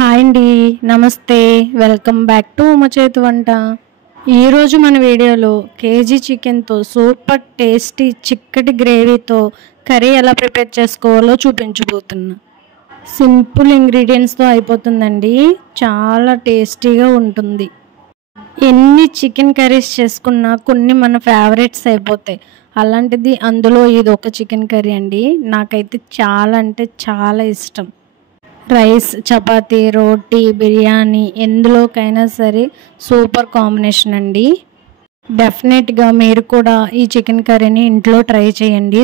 Hi అండి, నమస్తే. Welcome back to Uma చేతి వంట. ఈరోజు మన వీడియోలో కేజీ చికెన్తో సూపర్ టేస్టీ చిక్కటి గ్రేవీతో కర్రీ ఎలా ప్రిపేర్ చేసుకోవాలో చూపించబోతున్నా. సింపుల్ ఇంగ్రీడియంట్స్తో అయిపోతుందండి, చాలా టేస్టీగా ఉంటుంది. ఎన్ని చికెన్ కర్రీస్ చేసుకున్నా కొన్ని మన ఫేవరెట్స్ అయిపోతాయి. అలాంటిది అందులో ఇది ఒక చికెన్ కర్రీ అండి. నాకైతే చాలా అంటే చాలా ఇష్టం. రైస్, చపాతీ, రోటీ, బిర్యానీ ఎందులోకైనా సరే సూపర్ కాంబినేషన్ అండి. డెఫినెట్గా మీరు కూడా ఈ చికెన్ కర్రీని ఇంట్లో ట్రై చేయండి.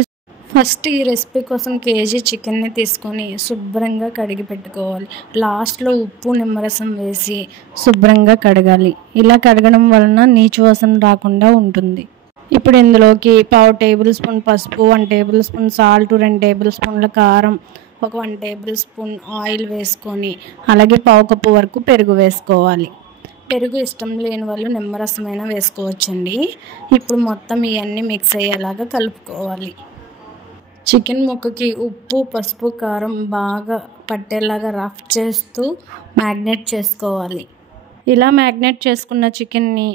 ఫస్ట్ ఈ రెసిపీ కోసం కేజీ చికెన్ని తీసుకొని శుభ్రంగా కడిగి పెట్టుకోవాలి. లాస్ట్లో ఉప్పు, నిమ్మరసం వేసి శుభ్రంగా కడగాలి. ఇలా కడగడం వలన నీచు వాసన రాకుండా ఉంటుంది. ఇప్పుడు ఇందులోకి 1/2 టేబుల్ స్పూన్ పసుపు, 1 టేబుల్ స్పూన్ సాల్ట్, 2 టేబుల్ స్పూన్ల కారం, ఒక 1 టేబుల్ స్పూన్ ఆయిల్ వేసుకొని అలాగే 1/2 కప్పు వరకు పెరుగు వేసుకోవాలి. పెరుగు ఇష్టం లేని వాళ్ళు నిమ్మరసమైనా వేసుకోవచ్చండి. ఇప్పుడు మొత్తం ఇవన్నీ మిక్స్ అయ్యేలాగా కలుపుకోవాలి. చికెన్ ముక్కకి ఉప్పు, పసుపు, కారం బాగా పట్టేలాగా రఫ్ చేస్తూ మ్యాగ్నేట్ చేసుకోవాలి. ఇలా మ్యాగ్నేట్ చేసుకున్న చికెన్ని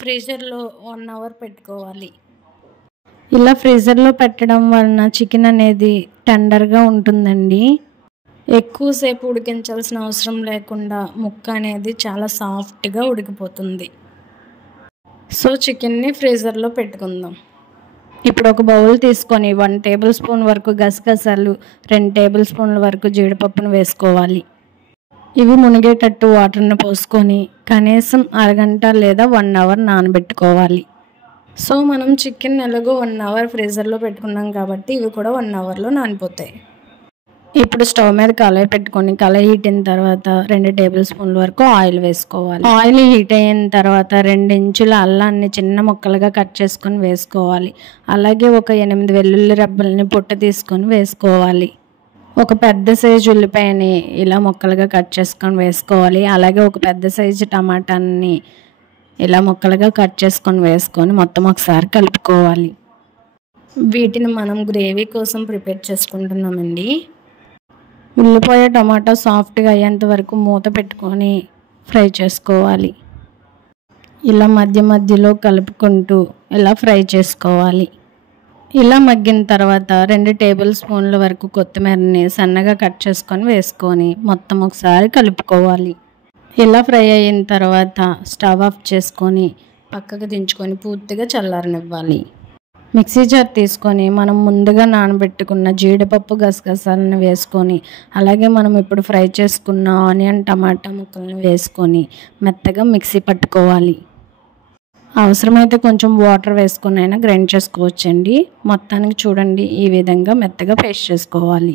ఫ్రీజర్లో 1 అవర్ పెట్టుకోవాలి. ఇలా ఫ్రీజర్లో పెట్టడం వలన చికెన్ అనేది టెండర్గా ఉంటుందండి. ఎక్కువసేపు ఉడికించాల్సిన అవసరం లేకుండా ముక్క అనేది చాలా సాఫ్ట్గా ఉడికిపోతుంది. సో చికెన్ని ఫ్రీజర్లో పెట్టుకుందాం. ఇప్పుడు ఒక బౌల్ తీసుకొని 1 టేబుల్ స్పూన్ వరకు గసగసాలు, 2 టేబుల్ స్పూన్ల వరకు జీడిపప్పును వేసుకోవాలి. ఇవి మునిగేటట్టు వాటర్ని పోసుకొని కనీసం అరగంట లేదా 1 అవర్ నానబెట్టుకోవాలి. సో మనం చికెన్ ఎలాగో 1 అవర్ ఫ్రీజర్లో పెట్టుకున్నాం కాబట్టి ఇవి కూడా 1 అవర్లో నానిపోతాయి. ఇప్పుడు స్టవ్ మీద కళాయి పెట్టుకొని కళాయి హీట్ అయిన తర్వాత 2 టేబుల్ స్పూన్ల వరకు ఆయిల్ వేసుకోవాలి. ఆయిల్ హీట్ అయిన తర్వాత 2 ఇంచుల అల్లాన్ని చిన్న ముక్కలుగా కట్ చేసుకొని వేసుకోవాలి. అలాగే ఒక 8 వెల్లుల్లి రెబ్బల్ని పొట్టు తీసుకొని వేసుకోవాలి. ఒక పెద్ద సైజు ఉల్లిపాయని ఇలా ముక్కలుగా కట్ చేసుకొని వేసుకోవాలి. అలాగే ఒక పెద్ద సైజు టమాటాని ఇలా ముక్కలుగా కట్ చేసుకొని వేసుకొని మొత్తం ఒకసారి కలుపుకోవాలి. వీటిని మనం గ్రేవీ కోసం ప్రిపేర్ చేసుకుంటున్నామండి. ఉల్లిపాయ, టమాటా సాఫ్ట్గా అయ్యేంత వరకు మూత పెట్టుకొని ఫ్రై చేసుకోవాలి. ఇలా మధ్య మధ్యలో కలుపుకుంటూ ఇలా ఫ్రై చేసుకోవాలి. ఇలా మగ్గిన తర్వాత 2 టేబుల్ స్పూన్ల వరకు కొత్తిమీరని సన్నగా కట్ చేసుకొని వేసుకొని మొత్తం ఒకసారి కలుపుకోవాలి. ఇలా ఫ్రై అయిన తర్వాత స్టవ్ ఆఫ్ చేసుకొని పక్కకు దించుకొని పూర్తిగా చల్లారనివ్వాలి. మిక్సీ జార్ తీసుకొని మనం ముందుగా నానబెట్టుకున్న జీడిపప్పు, గసగసాలను వేసుకొని అలాగే మనం ఇప్పుడు ఫ్రై చేసుకున్న ఆనియన్, టమాటా ముక్కలను వేసుకొని మెత్తగా మిక్సీ పట్టుకోవాలి. అవసరమైతే కొంచెం వాటర్ వేసుకొని అయినా గ్రైండ్ చేసుకోవచ్చండి. మొత్తానికి చూడండి ఈ విధంగా మెత్తగా పేస్ట్ చేసుకోవాలి.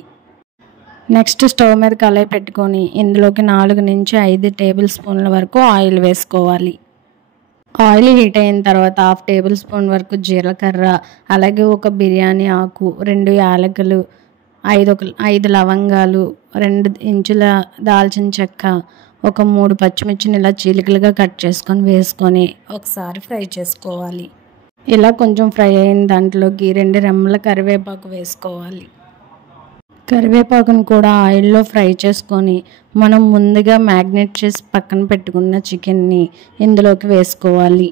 నెక్స్ట్ స్టవ్ మీద కళాయి పెట్టుకొని ఇందులోకి 4 నుంచి 5 టేబుల్ స్పూన్ల వరకు ఆయిల్ వేసుకోవాలి. ఆయిల్ హీట్ అయిన తర్వాత 1/2 టేబుల్ స్పూన్ వరకు జీలకర్ర, అలాగే ఒక బిర్యానీ ఆకు, 2 యాలకులు, 5 లవంగాలు, 2 ఇంచుల దాల్చిన చెక్క, ఒక 3 పచ్చిమిర్చిని ఇలా చీలికలుగా కట్ చేసుకొని వేసుకొని ఒకసారి ఫ్రై చేసుకోవాలి. ఇలా కొంచెం ఫ్రై అయిన దాంట్లోకి 2 రెమ్మల కరివేపాకు వేసుకోవాలి. కరివేపాకును కూడా ఆయిల్లో ఫ్రై చేసుకొని మనం ముందుగా మ్యాగ్నేట్ చేసి పక్కన పెట్టుకున్న చికెన్ని ఇందులోకి వేసుకోవాలి.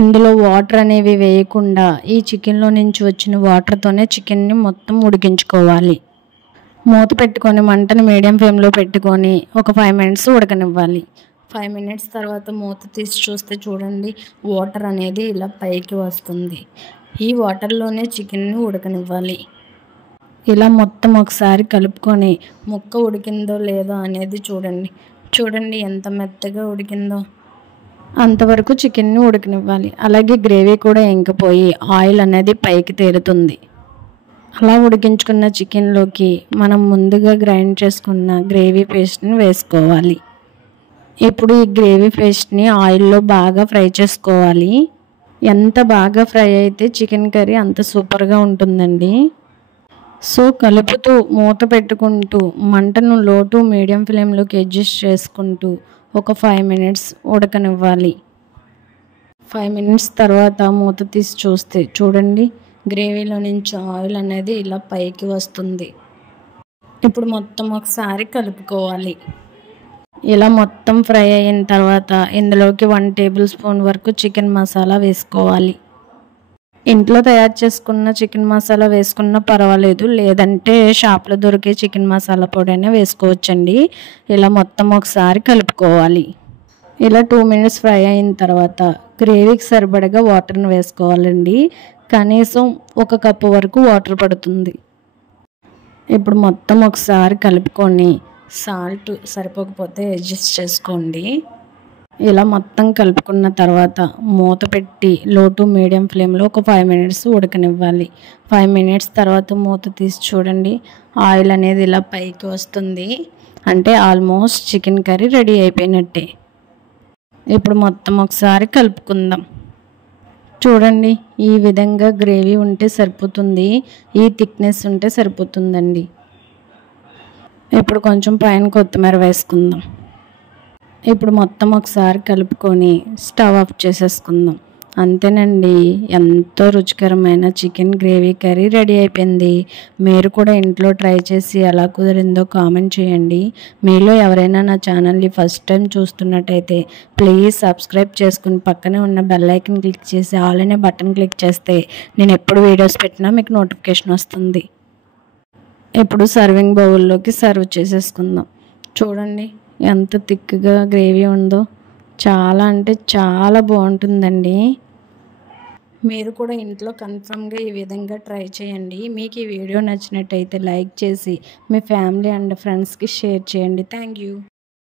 ఇందులో వాటర్ అనేవి వేయకుండా ఈ చికెన్లో నుంచి వచ్చిన వాటర్తోనే చికెన్ని మొత్తం ఉడికించుకోవాలి. మూత పెట్టుకొని మంటను మీడియం ఫ్లేమ్లో పెట్టుకొని ఒక 5 మినిట్స్ ఉడకనివ్వాలి. 5 మినిట్స్ తర్వాత మూత తీసి చూస్తే చూడండి వాటర్ అనేది ఇలా పైకి వస్తుంది. ఈ వాటర్లోనే చికెన్ని ఉడకనివ్వాలి. ఇలా మొత్తం ఒకసారి కలుపుకొని ముక్క ఉడికిందో లేదో అనేది చూడండి ఎంత మెత్తగా ఉడికిందో. అంతవరకు చికెన్ని ఉడకనివ్వాలి. అలాగే గ్రేవీ కూడా ఇంకిపోయి ఆయిల్ అనేది పైకి తేలుతుంది. అలా ఉడికించుకున్న చికెన్లోకి మనం ముందుగా గ్రైండ్ చేసుకున్న గ్రేవీ పేస్ట్ని వేసుకోవాలి. ఇప్పుడు ఈ గ్రేవీ పేస్ట్ని ఆయిల్లో బాగా ఫ్రై చేసుకోవాలి. ఎంత బాగా ఫ్రై అయితే చికెన్ కర్రీ అంత సూపర్గా ఉంటుందండి. సో కలుపుతూ మూత పెట్టుకుంటూ మంటను లో టు మీడియం ఫ్లేమ్లోకి అడ్జస్ట్ చేసుకుంటూ ఒక 5 మినిట్స్ ఉడకనివ్వాలి. 5 మినిట్స్ తర్వాత మూత తీసి చూస్తే చూడండి గ్రేవీలో నుంచి ఆయిల్ అనేది ఇలా పైకి వస్తుంది. ఇప్పుడు మొత్తం ఒకసారి కలుపుకోవాలి. ఇలా మొత్తం ఫ్రై అయిన తర్వాత ఇందులోకి 1 టేబుల్ స్పూన్ వరకు చికెన్ మసాలా వేసుకోవాలి. ఇంట్లో తయారు చేసుకున్న చికెన్ మసాలా వేసుకున్నా పర్వాలేదు, లేదంటే షాప్లో దొరికే చికెన్ మసాలా పొడి అయినా వేసుకోవచ్చండి. ఇలా మొత్తం ఒకసారి కలుపుకోవాలి. ఇలా 2 మినిట్స్ ఫ్రై అయిన తర్వాత గ్రేవీకి సరిపడగా వాటర్ని వేసుకోవాలండి. కనీసం 1 కప్పు వరకు వాటర్ పడుతుంది. ఇప్పుడు మొత్తం ఒకసారి కలుపుకొని సాల్ట్ సరిపోకపోతే అడ్జస్ట్ చేసుకోండి. ఇలా మొత్తం కలుపుకున్న తర్వాత మూత పెట్టి లో టు మీడియం ఫ్లేమ్లో ఒక 5 మినిట్స్ ఉడకనివ్వాలి. 5 మినిట్స్ తర్వాత మూత తీసి చూడండి, ఆయిల్ అనేది ఇలా పైకి వస్తుంది. అంటే ఆల్మోస్ట్ చికెన్ కర్రీ రెడీ అయిపోయినట్టే. ఇప్పుడు మొత్తం ఒకసారి కలుపుకుందాం. చూడండి, ఈ విధంగా గ్రేవీ ఉంటే సరిపోతుంది. ఈ థిక్నెస్ ఉంటే సరిపోతుందండి. ఇప్పుడు కొంచెం పైన కొత్తిమీర వేసుకుందాం. ఇప్పుడు మొత్తం ఒకసారి కలుపుకొని స్టవ్ ఆఫ్ చేసేసుకుందాం. అంతేనండి, ఎంతో రుచికరమైన చికెన్ గ్రేవీ కర్రీ రెడీ అయిపోయింది. మీరు కూడా ఇంట్లో ట్రై చేసి ఎలా కుదిరిందో కామెంట్ చేయండి. మీలో ఎవరైనా నా ఛానల్ని ఫస్ట్ టైం చూస్తున్నట్టయితే ప్లీజ్ సబ్స్క్రైబ్ చేసుకుని పక్కనే ఉన్న బెల్ ఐకన్ క్లిక్ చేసి ఆల్ అనే బటన్ క్లిక్ చేస్తే నేను ఎప్పుడు వీడియోస్ పెట్టినా మీకు నోటిఫికేషన్ వస్తుంది. ఇప్పుడు సర్వింగ్ బౌల్లోకి సర్వ్ చేసేసుకుందాం. చూడండి ఎంత థిక్గా గ్రేవీ ఉందో, చాలా అంటే చాలా బాగుంటుందండి. మీరు కూడా ఇంట్లో కన్ఫర్మ్గా ఈ విధంగా ట్రై చేయండి. మీకు ఈ వీడియో నచ్చినట్టయితే లైక్ చేసి మీ ఫ్యామిలీ అండ్ ఫ్రెండ్స్కి షేర్ చేయండి. Thank you.